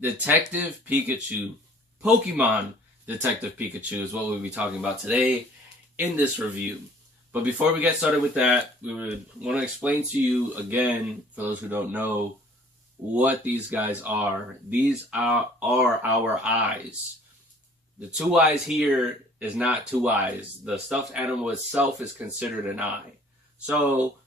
Detective Pikachu, Pokemon Detective Pikachu is what we'll be talking about today in this review. But before we get started with that, we would want to explain to you again, for those who don't know, what these guys are. These are our eyes. The two eyes here is not two eyes. The stuffed animal itself is considered an eye. So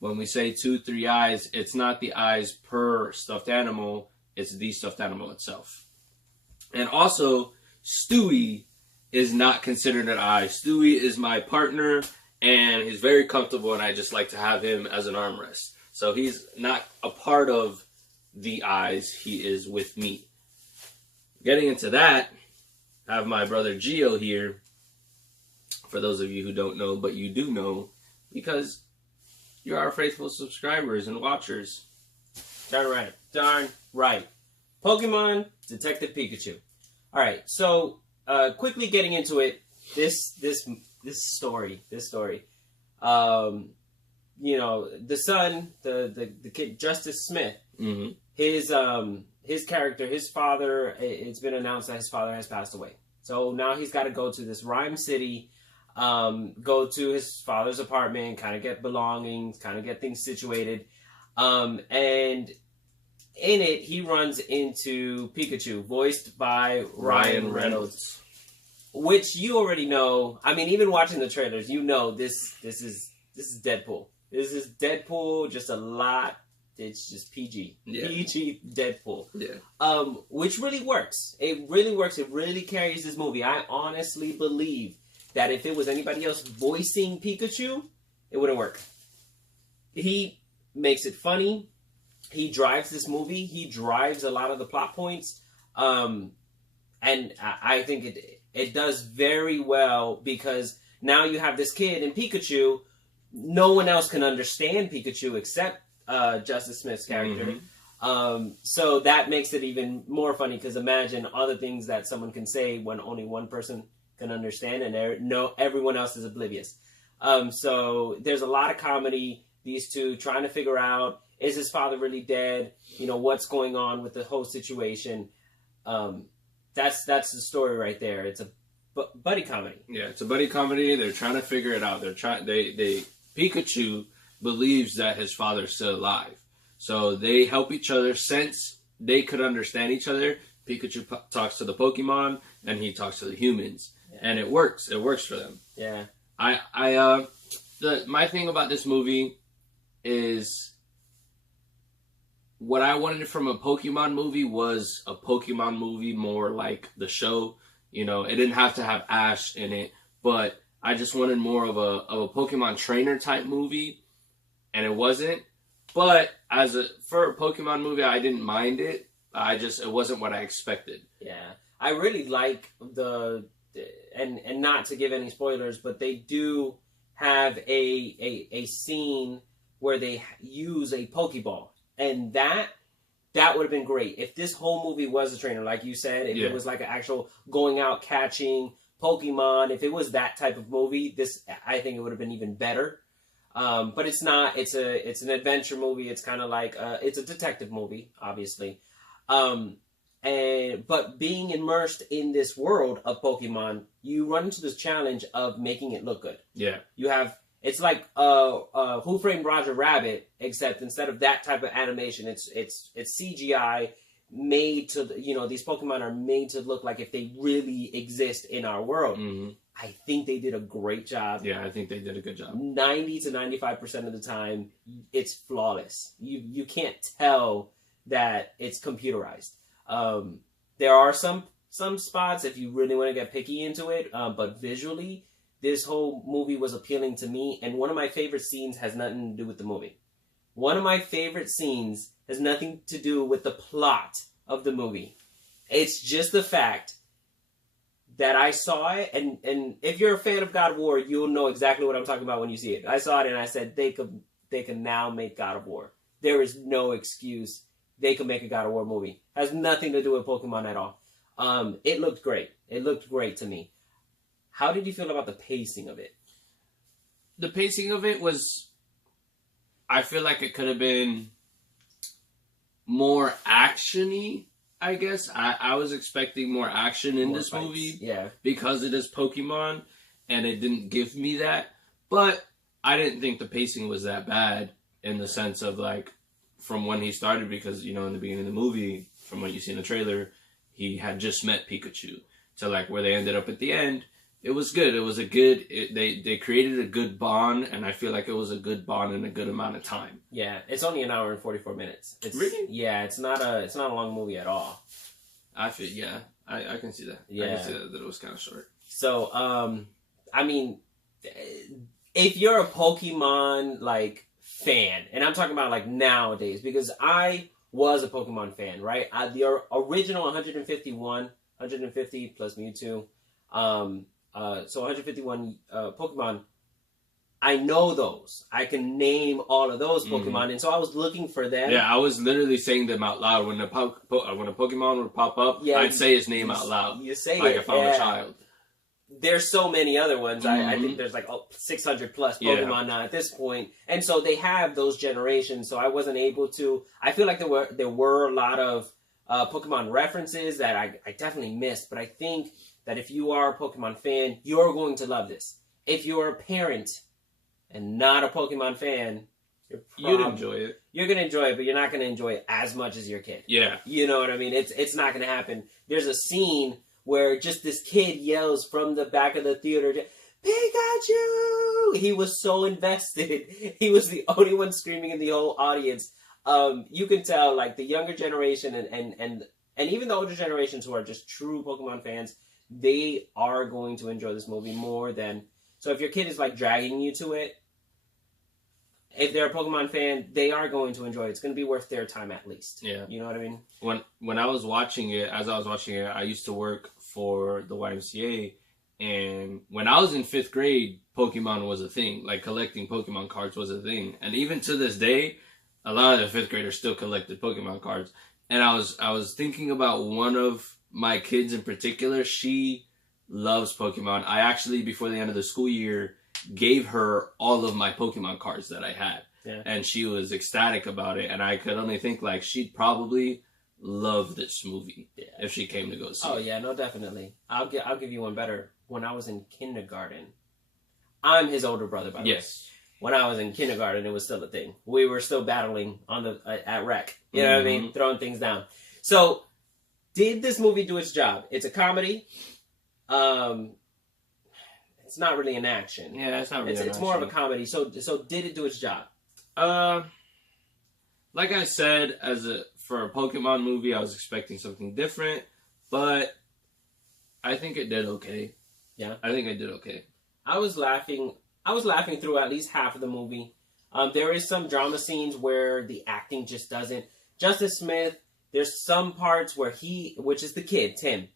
when we say 2, 3 eyes, it's not the eyes per stuffed animal. It's the stuffed animal itself. And also, Stewie is not considered an eye. Stewie is my partner, and he's very comfortable, and I just like to have him as an armrest. So he's not a part of the eyes. He is with me. Getting into that, I have my brother Gio here. For those of you who don't know, but you do know, because you're our faithful subscribers and watchers. Darn right. Pokemon Detective Pikachu. All right, so quickly getting into it, this story. You know, the son, the kid Justice Smith. Mm-hmm. His character, his father. It's been announced that his father has passed away. So now he's got to go to this Rhyme City. Go to his father's apartment, kind of get belongings, kind of get things situated. And in it, he runs into Pikachu, voiced by Ryan Reynolds. Which you already know. I mean, even watching the trailers, you know this is Deadpool. This is Deadpool, just a lot. It's just PG. Yeah. PG Deadpool. Yeah. Which really works. It really works. It really carries this movie. I honestly believe that if it was anybody else voicing Pikachu, it wouldn't work. He makes it funny. He drives this movie. He drives a lot of the plot points. And I think it does very well, because now you have this kid in Pikachu. No one else can understand Pikachu except Justice Smith's character. Mm-hmm. So that makes it even more funny, because imagine all the things that someone can say when only one person can understand, and everyone else is oblivious. So there's a lot of comedy. These two trying to figure out, is his father really dead? You know, what's going on with the whole situation? That's the story right there. It's a buddy comedy. Yeah, it's a buddy comedy. They're trying to figure it out. Pikachu believes that his father's still alive, so they help each other since they could understand each other. Pikachu talks to the Pokemon, and he talks to the humans. And it works. It works for them. Yeah. My thing about this movie is, what I wanted from a Pokemon movie was a Pokemon movie more like the show. You know, it didn't have to have Ash in it, but I just wanted more of a Pokemon trainer type movie, and it wasn't. But for a Pokemon movie, I didn't mind it. It wasn't what I expected. Yeah. I really like and not to give any spoilers, but they do have a scene where they use a Pokeball, and that would have been great if this whole movie was a trainer, like you said. If it was like an actual going out catching Pokemon, if it was that type of movie, I think it would have been even better. But it's not. It's an adventure movie. It's kind of like it's a detective movie, obviously. But being immersed in this world of Pokemon, you run into this challenge of making it look good. Yeah. It's like Who Framed Roger Rabbit, except instead of that type of animation, it's CGI made to, these Pokemon are made to look like if they really exist in our world. Mm-hmm. I think they did a great job. Yeah, I think they did a good job. 90 to 95% of the time, it's flawless. You can't tell that it's computerized. There are some spots if you really want to get picky into it, but visually, this whole movie was appealing to me, and one of my favorite scenes has nothing to do with the movie. One of my favorite scenes has nothing to do with the plot of the movie. It's just the fact that I saw it, and if you're a fan of God of War, you'll know exactly what I'm talking about when you see it. I saw it and I said, they can now make God of War. There is no excuse. They could make a God of War movie. Has nothing to do with Pokemon at all. It looked great. It looked great to me. How did you feel about the pacing of it? The pacing of it was, I feel like it could have been more action-y I guess. I was expecting more action in this fights. movie. Yeah. Because it is Pokemon, and it didn't give me that. But I didn't think the pacing was that bad in the sense of, like, from when he started, because, you know, in the beginning of the movie, from what you see in the trailer, he had just met Pikachu. So, like, where they ended up at the end, it was good. It was a good... They created a good bond, and I feel like it was a good bond in a good amount of time. Yeah, it's only an hour and 44 minutes. Really? Yeah, it's not a long movie at all. I feel, yeah. I can see that. Yeah. I can see that it was kind of short. So, I mean, if you're a Pokemon, like, fan, and I'm talking about, like, nowadays, because I was a Pokemon fan, right? The original 150 plus Mewtwo, so 151 Pokemon, I know those. I can name all of those Pokemon, and so I was looking for them. Yeah, I was literally saying them out loud. When a Pokemon would pop up, I'd say his name out loud. You say like it. if I'm a child. There's so many other ones. I think there's like 600 plus Pokemon now at this point. And so they have those generations, so I wasn't able to... I feel like there were a lot of Pokemon references that I definitely missed, but I think that if you are a Pokemon fan, you're going to love this. If you're a parent and not a Pokemon fan, you'd enjoy it. You're going to enjoy it, but you're not going to enjoy it as much as your kid. Yeah. You know what I mean? It's not going to happen. There's a scene where just this kid yells from the back of the theater, Pikachu! He was so invested. He was the only one screaming in the whole audience. You can tell, like, the younger generation and even the older generations who are just true Pokemon fans, they are going to enjoy this movie more than... So if your kid is, like, dragging you to it, if they're a Pokemon fan, they are going to enjoy it. It's going to be worth their time at least. Yeah. You know what I mean? When I was watching it, I used to work for the YMCA, and when I was in 5th grade, Pokemon was a thing. Like, collecting Pokemon cards was a thing. And even to this day, a lot of the 5th graders still collected Pokemon cards. And I was thinking about one of my kids in particular. She loves Pokemon. I actually, before the end of the school year, gave her all of my Pokemon cards that I had. Yeah. And she was ecstatic about it. And I could only think, like, she'd probably love this movie if she came to go see it. Oh, yeah, no, definitely. I'll give you one better. When I was in kindergarten, I'm his older brother, by the way. When I was in kindergarten, it was still a thing. We were still battling at rec. You know what I mean? Throwing things down. So, did this movie do its job? It's a comedy. It's not really an action. Yeah, it's not really an It's more of a comedy. So did it do its job? Like I said, for a Pokemon movie, I was expecting something different, but I think it did okay. Yeah, I think it did okay. I was laughing through at least half of the movie. There is some drama scenes where the acting just doesn't. Justice Smith, there's some parts where which is the kid, Tim,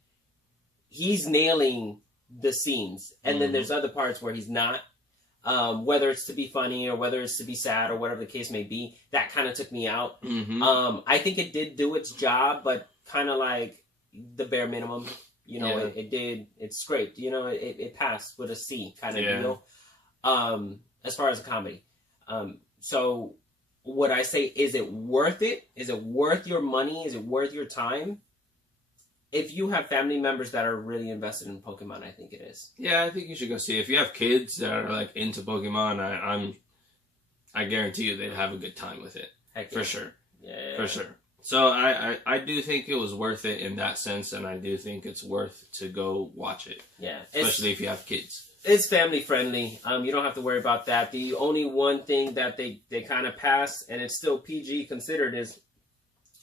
he's nailing the scenes, and then there's other parts where he's not. Whether it's to be funny or whether it's to be sad or whatever the case may be, that kind of took me out. I think it did do its job, but kind of like the bare minimum. You know, it scraped. You know, it passed with a C kind of deal. As far as a comedy. So would I say, is it worth it? Is it worth your money? Is it worth your time? If you have family members that are really invested in Pokemon, I think it is. Yeah, I think you should go see it. If you have kids that are like into Pokemon, I guarantee you they'd have a good time with it. For sure. Yeah. For sure. So I do think it was worth it in that sense, and I do think it's worth to go watch it. Yeah. Especially if you have kids. It's family friendly. You don't have to worry about that. The only one thing that they kind of pass, and it's still PG considered, is,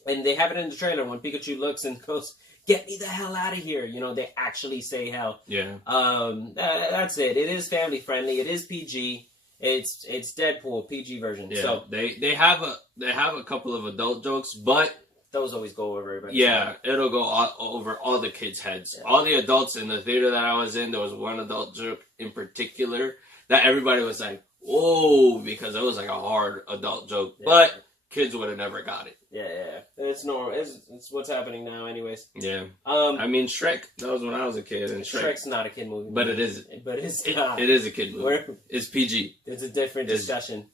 and they have it in the trailer, when Pikachu looks and goes, "Get me the hell out of here!" You know, they actually say hell. Yeah. That's it. It is family friendly. It is PG. It's Deadpool PG version. Yeah. So they have a couple of adult jokes, but those always go over everybody. Yeah, it'll go over all the kids' heads. Yeah. All the adults in the theater that I was in, there was one adult joke in particular that everybody was like, "Oh," because it was like a hard adult joke, but kids would have never got it. Yeah. It's normal. It's what's happening now, anyways. Yeah. I mean, Shrek. That was when I was a kid, and Shrek's not a kid movie. But it is. But it's not. It is a kid movie. It's PG. It's a different discussion.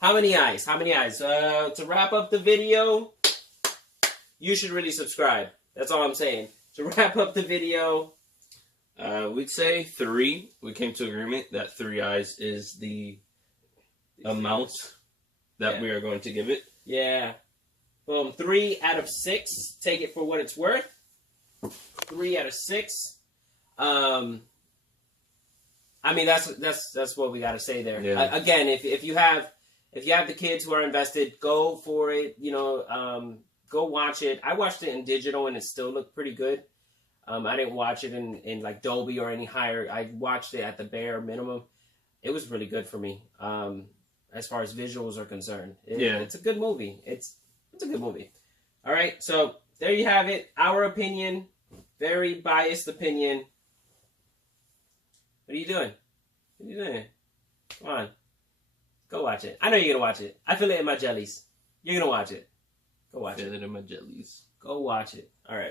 How many eyes? To wrap up the video, you should really subscribe. That's all I'm saying. To wrap up the video, we'd say 3. We came to agreement that 3 eyes is the amount that we are going to give it. Yeah. 3 out of 6. Take it for what it's worth. 3 out of 6. I mean, that's what we got to say there. Yeah. Again, if you have the kids who are invested, go for it. You know, go watch it. I watched it in digital and it still looked pretty good. I didn't watch it in like Dolby or any higher. I watched it at the bare minimum. It was really good for me. As far as visuals are concerned, it's a good movie. It's a good movie. All right, so there you have it. Our opinion, very biased opinion. What are you doing? What are you doing? Come on. Go watch it. I know you're going to watch it. I feel it in my jellies. You're going to watch it. Go watch it. Feel it in my jellies. Go watch it. All right.